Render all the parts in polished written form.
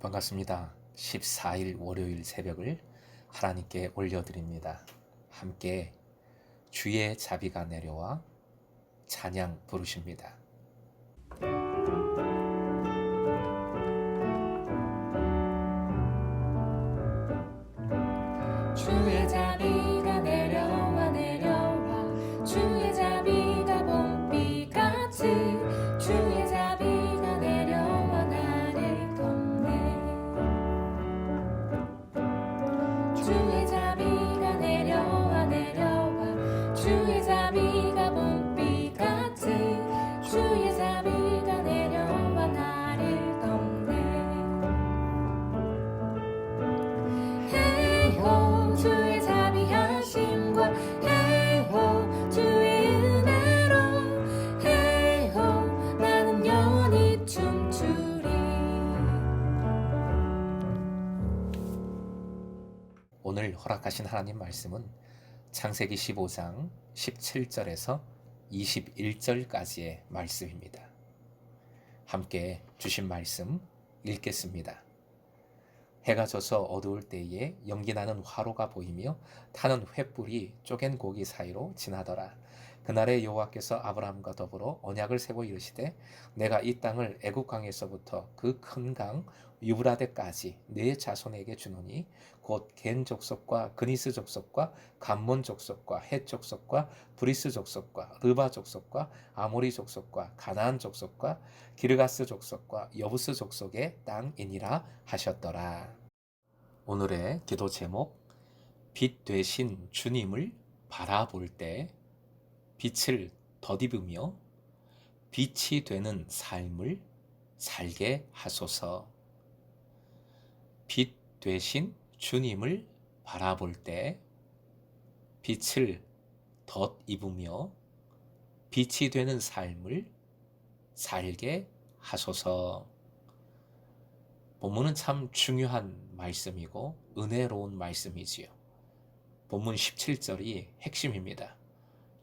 반갑습니다. 14일 월요일 새벽을 하나님께 올려드립니다. 함께 주의 자비가 내려와 찬양 부르십니다. 주의 자비가 내려와 내려와 주의 자비가 봄비같이 주의 자비가 내려와 나를 덮네. 주의 자비가 내려와 내려와 주의 자비가 봄비같이 주의 자비가 내려와 나를 덮네. 헤이호 주의 자비하심과 헤이호 주의 은혜로 헤이호 나는 영원히 춤추리. 오늘 허락하신 하나님 말씀은 창세기 15장 17절에서 21절까지의 말씀입니다. 함께 주신 말씀 읽겠습니다. 해가 져서 어두울 때에 연기나는 화로가 보이며 타는 횃불이 쪼갠 고기 사이로 지나더라. 그날에 여호와께서 아브라함과 더불어 언약을 세고 이르시되 내가 이 땅을 애굽 강에서부터 그 큰 강 유브라데까지 네 자손에게 주노니 곧 겐 족속과 그니스 족속과 감몬 족속과 헷 족속과 브리스 족속과 르바 족속과 아모리 족속과 가나안 족속과 기르가스 족속과 여부스 족속의 땅이니라 하셨더라. 오늘의 기도 제목, 빛 되신 주님을 바라볼 때 빛을 덧입으며 빛이 되는 삶을 살게 하소서. 빛 되신 주님을 바라볼 때 빛을 덧입으며 빛이 되는 삶을 살게 하소서. 본문은 참 중요한 말씀이고 은혜로운 말씀이지요. 본문 17절이 핵심입니다.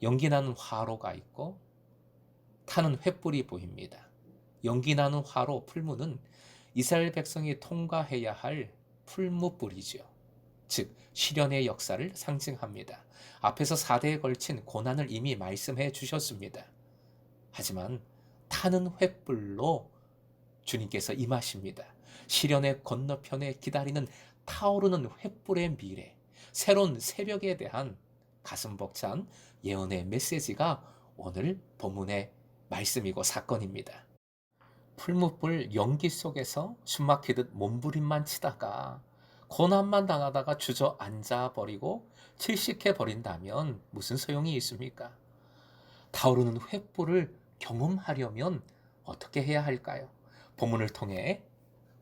연기나는 화로가 있고 타는 횃불이 보입니다. 연기나는 화로 풀무는 이스라엘 백성이 통과해야 할 풀무불이지요. 즉 시련의 역사를 상징합니다. 앞에서 4대에 걸친 고난을 이미 말씀해 주셨습니다. 하지만 타는 횃불로 주님께서 임하십니다. 시련의 건너편에 기다리는 타오르는 횃불의 미래, 새로운 새벽에 대한 가슴 벅찬 예언의 메시지가 오늘 본문의 말씀이고 사건입니다. 풀무불 연기 속에서 숨막히듯 몸부림만 치다가 고난만 당하다가 주저앉아 버리고 질식해 버린다면 무슨 소용이 있습니까? 타오르는 횃불을 경험하려면 어떻게 해야 할까요? 본문을 통해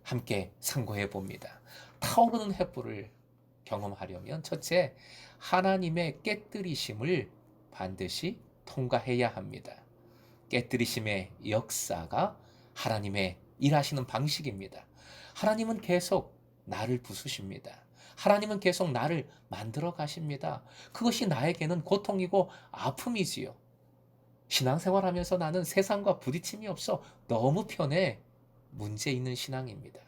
함께 상고해 봅니다. 타오르는 횃불을 경험하려면 첫째, 하나님의 깨뜨리심을 반드시 통과해야 합니다. 깨뜨리심의 역사가 하나님의 일하시는 방식입니다. 하나님은 계속 나를 부수십니다. 하나님은 계속 나를 만들어 가십니다. 그것이 나에게는 고통이고 아픔이지요. 신앙생활하면서 나는 세상과 부딪힘이 없어 너무 편해. 문제 있는 신앙입니다.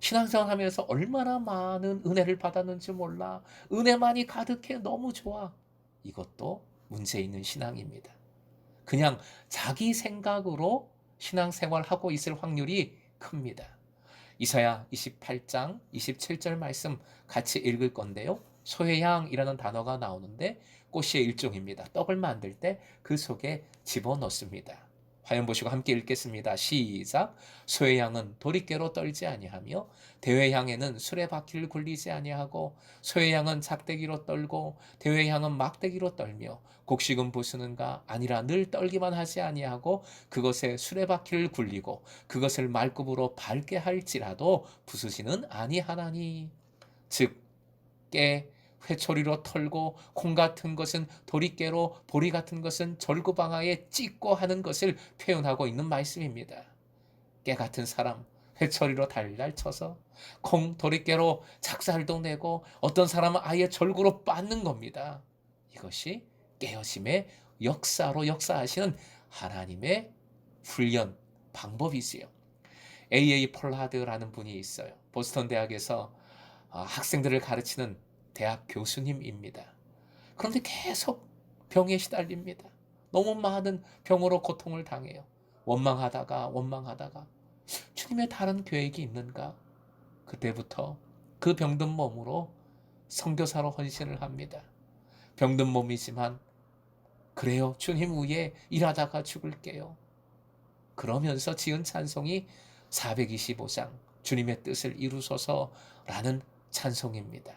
신앙생활하면서 얼마나 많은 은혜를 받았는지 몰라. 은혜만이 가득해 너무 좋아. 이것도 문제 있는 신앙입니다. 그냥 자기 생각으로 신앙생활하고 있을 확률이 큽니다. 이사야 28장 27절 말씀 같이 읽을 건데요. 소회향이라는 단어가 나오는데 꽃의 일종입니다. 떡을 만들 때 그 속에 집어넣습니다. 화면 보시고 함께 읽겠습니다. 시작. 소회향은 도리깨로 떨지 아니하며 대회향에는 수레바퀴를 굴리지 아니하고 소회향은 작대기로 떨고 대회향은 막대기로 떨며 곡식은 부수는가 아니라 늘 떨기만 하지 아니하고 그것에 수레바퀴를 굴리고 그것을 말굽으로 밟게 할지라도 부수지는 아니하나니. 즉 깨, 회초리로 털고 콩 같은 것은 도리깨로 보리 같은 것은 절구방아에 찢고 하는 것을 표현하고 있는 말씀입니다. 깨 같은 사람 회초리로 달달 쳐서 콩 도리깨로 작살도 내고 어떤 사람은 아예 절구로 빻는 겁니다. 이것이 깨어짐의 역사로 역사하시는 하나님의 훈련 방법이지요. A.A. 폴라드라는 분이 있어요. 보스턴 대학에서 학생들을 가르치는 대학 교수님입니다. 그런데 계속 병에 시달립니다. 너무 많은 병으로 고통을 당해요. 원망하다가 주님의 다른 계획이 있는가? 그때부터 그 병든 몸으로 선교사로 헌신을 합니다. 병든 몸이지만 그래요, 주님 위에 일하다가 죽을게요. 그러면서 지은 찬송이 425장 주님의 뜻을 이루소서라는 찬송입니다.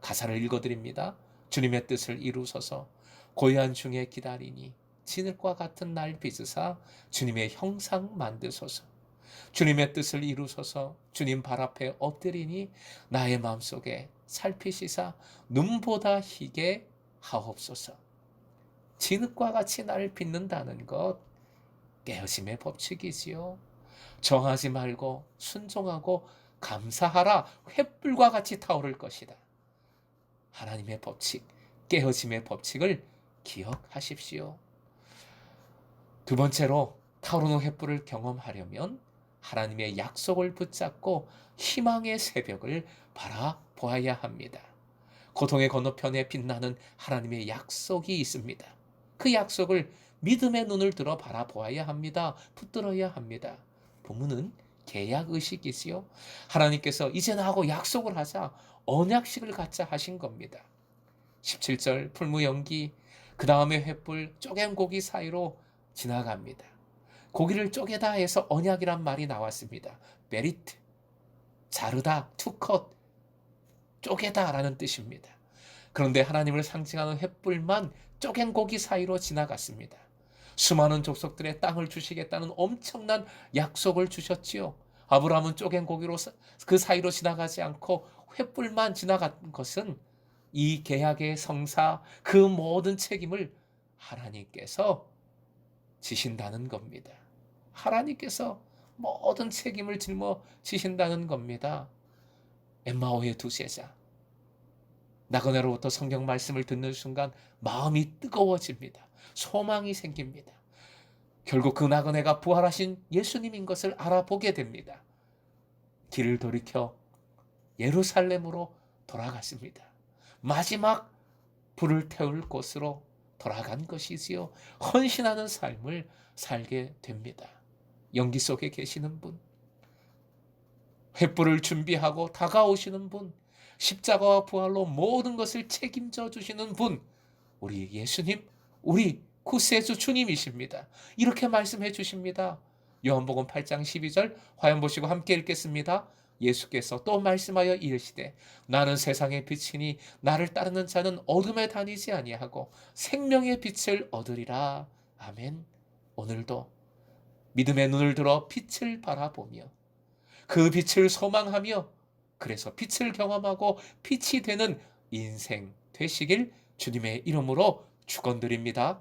가사를 읽어드립니다. 주님의 뜻을 이루소서 고요한 중에 기다리니 진흙과 같은 날 빚으사 주님의 형상 만드소서. 주님의 뜻을 이루소서 주님 발 앞에 엎드리니 나의 마음속에 살피시사 눈보다 희게 하옵소서. 진흙과 같이 나를 빚는다는 것 깨어짐의 법칙이지요. 정하지 말고 순종하고 감사하라 횃불과 같이 타오를 것이다. 하나님의 법칙, 깨어짐의 법칙을 기억하십시오. 두 번째로 타오르는 횃불을 경험하려면 하나님의 약속을 붙잡고 희망의 새벽을 바라보아야 합니다. 고통의 건너편에 빛나는 하나님의 약속이 있습니다. 그 약속을 믿음의 눈을 들어 바라보아야 합니다. 붙들어야 합니다. 본문은 계약의식이지요. 하나님께서 이제 나하고 약속을 하자, 언약식을 갖자 하신 겁니다. 17절 풀무 연기, 그 다음에 횃불 쪼갠 고기 사이로 지나갑니다. 고기를 쪼개다 해서 언약이란 말이 나왔습니다. 베리트, 자르다, 투컷, 쪼개다 라는 뜻입니다. 그런데 하나님을 상징하는 횃불만 쪼갠 고기 사이로 지나갔습니다. 수많은 족속들의 땅을 주시겠다는 엄청난 약속을 주셨지요. 아브라함은 쪼갠 고기로 그 사이로 지나가지 않고 횃불만 지나간 것은 이 계약의 성사, 그 모든 책임을 하나님께서 지신다는 겁니다. 하나님께서 모든 책임을 짊어지신다는 겁니다. 엠마오의 두 제자, 나그네로부터 성경 말씀을 듣는 순간 마음이 뜨거워집니다. 소망이 생깁니다. 결국 그 나그네가 부활하신 예수님인 것을 알아보게 됩니다. 길을 돌이켜 예루살렘으로 돌아갔습니다. 마지막 불을 태울 곳으로 돌아간 것이지요. 헌신하는 삶을 살게 됩니다. 연기 속에 계시는 분, 횃불을 준비하고 다가오시는 분, 십자가와 부활로 모든 것을 책임져 주시는 분, 우리 예수님, 우리 구세주 주님이십니다. 이렇게 말씀해 주십니다. 요한복음 8장 12절 화면 보시고 함께 읽겠습니다. 예수께서 또 말씀하여 이르시되 나는 세상의 빛이니 나를 따르는 자는 어둠에 다니지 아니하고 생명의 빛을 얻으리라. 아멘. 오늘도 믿음의 눈을 들어 빛을 바라보며 그 빛을 소망하며 그래서 빛을 경험하고 빛이 되는 인생 되시길 주님의 이름으로 축원드립니다.